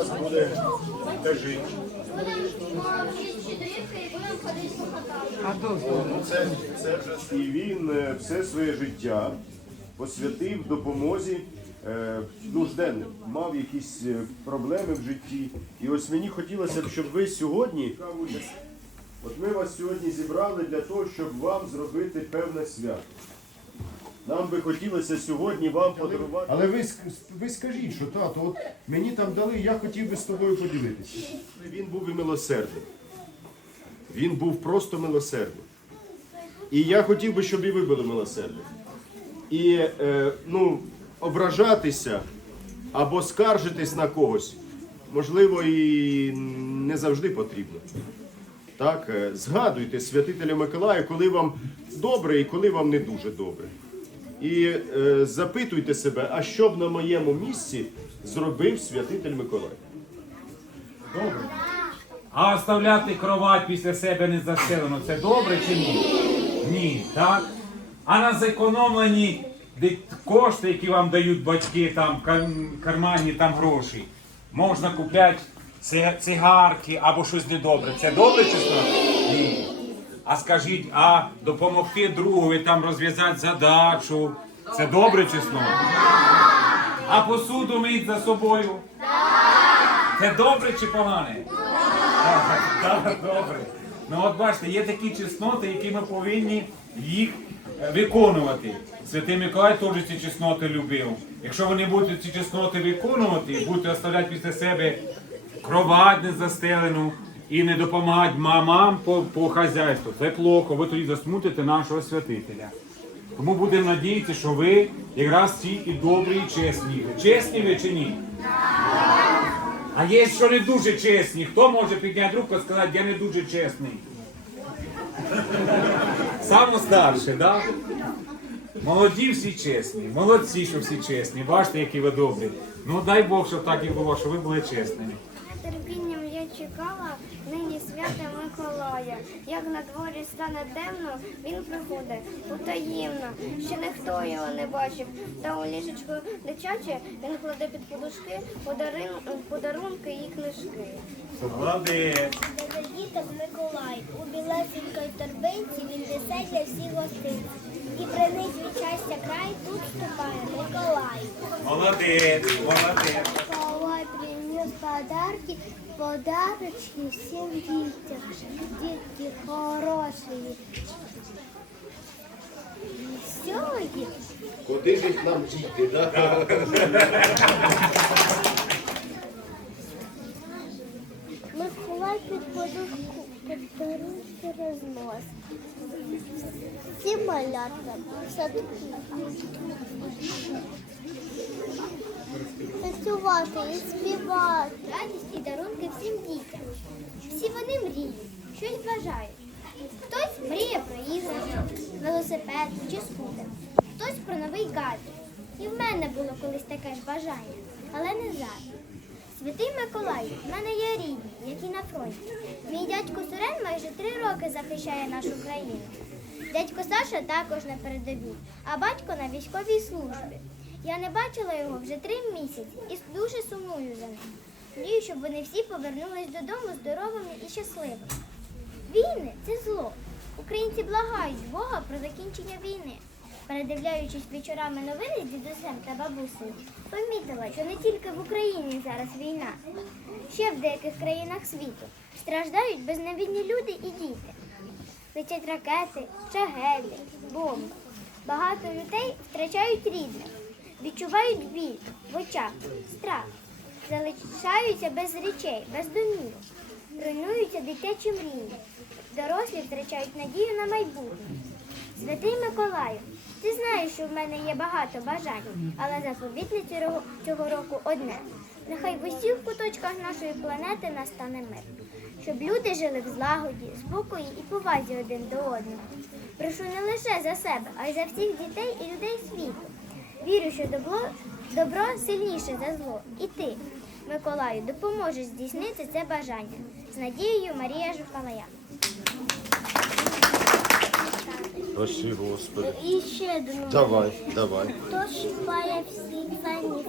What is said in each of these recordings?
нас буде. А дозволу? Ну, Це, це вже і він е, все своє життя посвятив допомозі е, нужденним. Мав якісь е, проблеми в житті. І ось мені хотілося б, щоб ви сьогодні. От ми вас сьогодні зібрали для того, щоб вам зробити певне свято. Нам би хотілося сьогодні вам подарувати. Але ви, ск- ви скажіть, що тато, от мені там дали, я хотів би з тобою поділитися. Він був і милосердним. Він був просто милосердним. І я хотів би, щоб і ви були милосердні. І е, ну, ображатися або скаржитись на когось, можливо, і не завжди потрібно. Так, е, згадуйте святителя Миколая, коли вам добре і коли вам не дуже добре. І е, запитуйте себе, а що б на моєму місці зробив святитель Миколай? Добре. А оставляти кровать після себе не застелену, це добре чи ні? Ні, так? А на зекономлені кошти, які вам дають батьки, там кар- карманні там гроші, можна купляти цигарки або щось недобре. Це добре чи що? Ні. А скажіть, а допомогти другові там розв'язати задачу. Це добре чи сно? А посуду мить за собою. Це добре чи погане? Добре. Ну от бачите, є такі чесноти, які ми повинні їх е, виконувати. Святий Миколай теж ці чесноти любив. Якщо ви не будете ці чесноти виконувати, будете оставляти після себе кровать незастелену і не допомагати мамам по, по хазяйству, це плохо, ви тоді засмутите нашого святителя. Тому будемо надіятися, що ви якраз ці і добрі, і чесні. Чесні ви чи ні? А є, що не дуже чесні. Хто може підняти руку і сказати, я не дуже чесний? Саме старше, так? Молоді всі чесні, молодці, що всі чесні. Бачите, які ви добрі. Ну дай Бог, щоб так і було, що ви були чесними. Свята Миколая. Як на дворі стане темно, він приходить потаємно, ще ніхто його не бачив. Та у ліжечко дитяче він кладе під подушки подарунки і книжки. Молодець. Для діток Миколай у білесенькій торбинці він несе для всіх гостинці. І приниз від щастя край тут вступає Миколай. Молодець, молодець. Миколай принес подарки, подарочки всем детям. Детки хорошие. Веселые. Куди ж їх нам діти? Да? Миколай під подушку подарунки рознос. Всі малятка в садку. Танцювати і співати. Радість і дарунки всім дітям. Всі вони мріють, щось бажають. Хтось мріє про іграшки, велосипед чи скутер, хтось про новий гаджет. І в мене було колись таке ж бажання, але не зараз. Святий Миколай, в мене є рідні, які на фронті. Мій дядько Сурен майже три роки захищає нашу країну. Дядько Саша також на передовій, а батько на військовій службі. Я не бачила його вже три місяці і дуже сумую за ним. Мрію, щоб вони всі повернулись додому здоровими і щасливими. Війни це зло. Українці благають Бога про закінчення війни. Передивляючись вечорами новини з дідусем та бабусею, помітила, що не тільки в Україні зараз війна, ще в деяких країнах світу страждають безневинні люди і діти. Летять ракети, шагелі, бомби. Багато людей втрачають рідних, відчувають біль в очах, страх, залишаються без речей, без домівок, руйнуються дитячі мрії. Дорослі втрачають надію на майбутнє. Святий Миколаю, ти знаєш, що в мене є багато бажань, але заповітне цього року одне. Нехай в усіх куточках нашої планети настане мир, щоб люди жили в злагоді, спокої і повазі один до одного. Прошу не лише за себе, а й за всіх дітей і людей світу. Вірю, що добро, добро сильніше за зло. І ти, Миколаю, допоможеш здійснити це бажання. З надією Марія Жукалая. Спаси, Господи. І ще одну. Давай, давай. Хто шипає всі пані,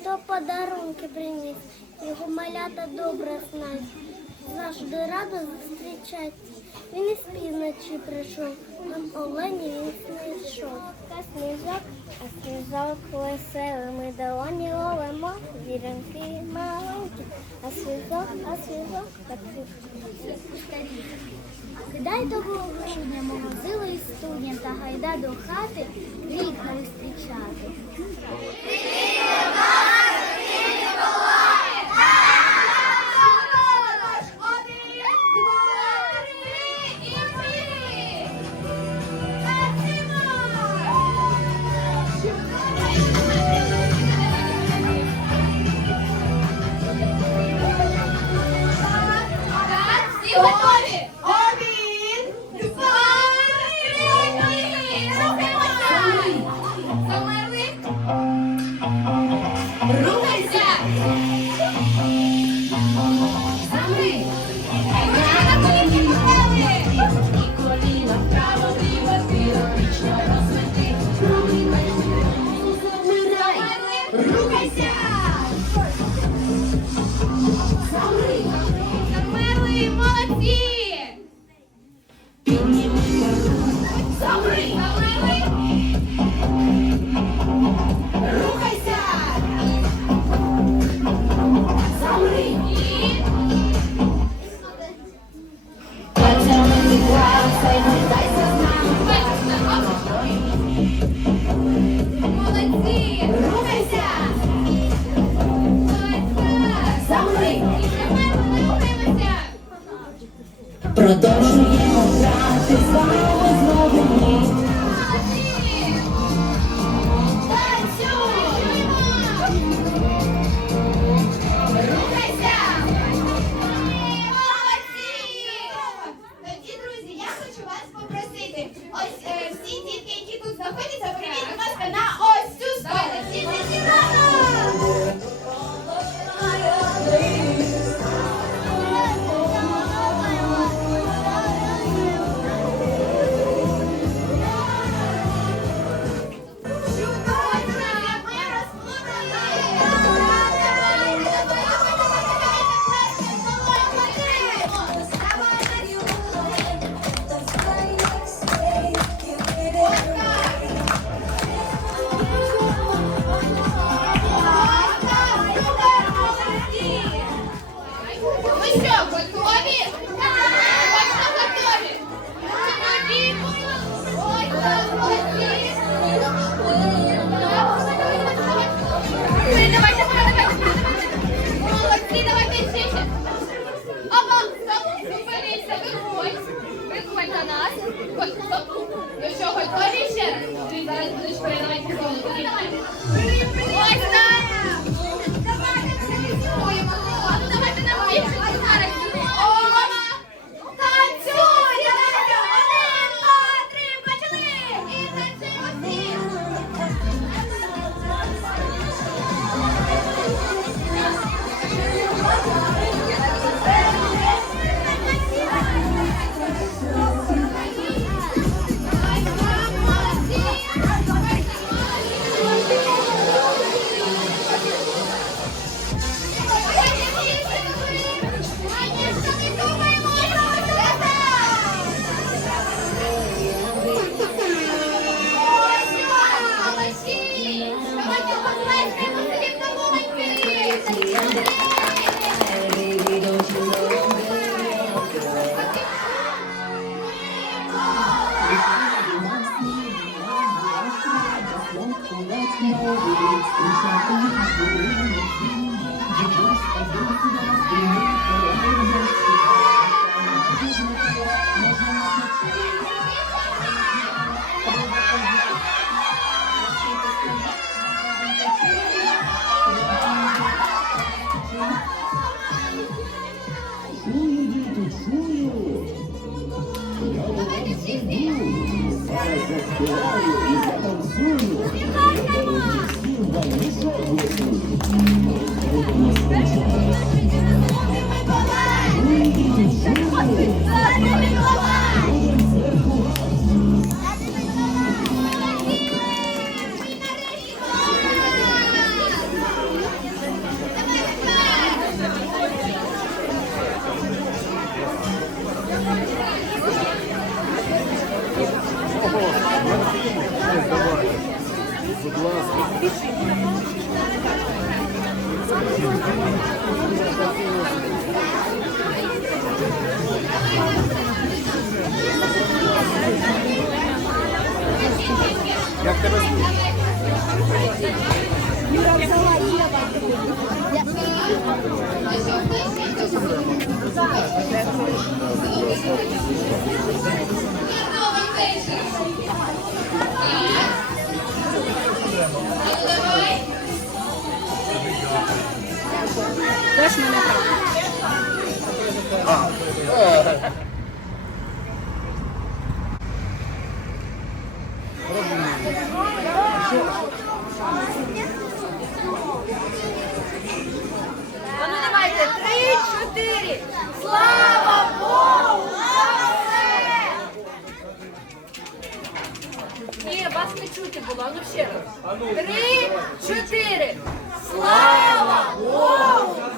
хто подарунки приніс, його малята добре знають. Завжди радо зустрічати. Він із півночі прийшов, нам олені він знайшов. Сніжок а сніжок веселими долоні ловимо, віренки маленькі, а свізок, а свіжок, так старі. Кидай до грудня, морозило і студня, та гайда до хати вікна зустрічати. Hey! Where like Давайте всі Зараз заспіваю і затанцюю. Всім вам лише голосую. Будемо спочатку. Будемо спочатку. А чотири. Слава Богу! Ні, вас не чути було, ну ще раз. Три, чотири. Слава Богу!